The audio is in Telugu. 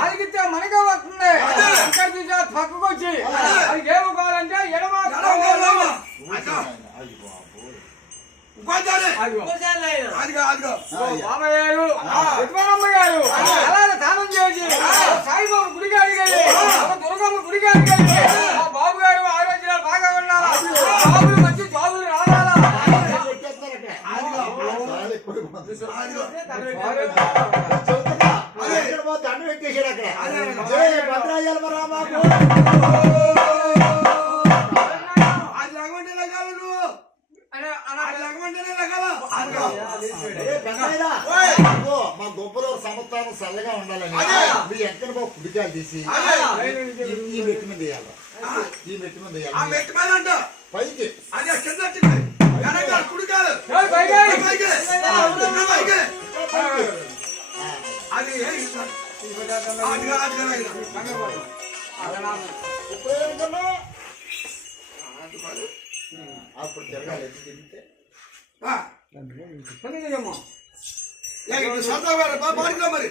ఆలిగితే మనకే వస్తుంది. ఇక్కడ చూసా పక్కకు వచ్చి అది ఏమి కావాలంటే ఎడమ బాబాయ్ గారు యజమానమ్మ గారు అలాగే దానం చేసి సాయిబాబు గుడికి అడిగాలి, దుర్గమ్మ గుడికి అడిగాలి. మా బాబు గారు ఆరోగ్యాలు బాగా ఉండాలా, బాబులు మంచి జాబులు రావాలా. దండ పెట్టేసాడు అక్కడ భద్రాజల రామాకు మా గొప్పలో సంవత్సరం చల్లగా ఉండాలని మీ ఎక్కడ కుడికాయలు తీసి ఈ మెట్టు మీద వేయాలి, ఈ మెట్టు మీద వేయాలి పైకి అప్పుడు తిరగాలి తిరిగితే మరి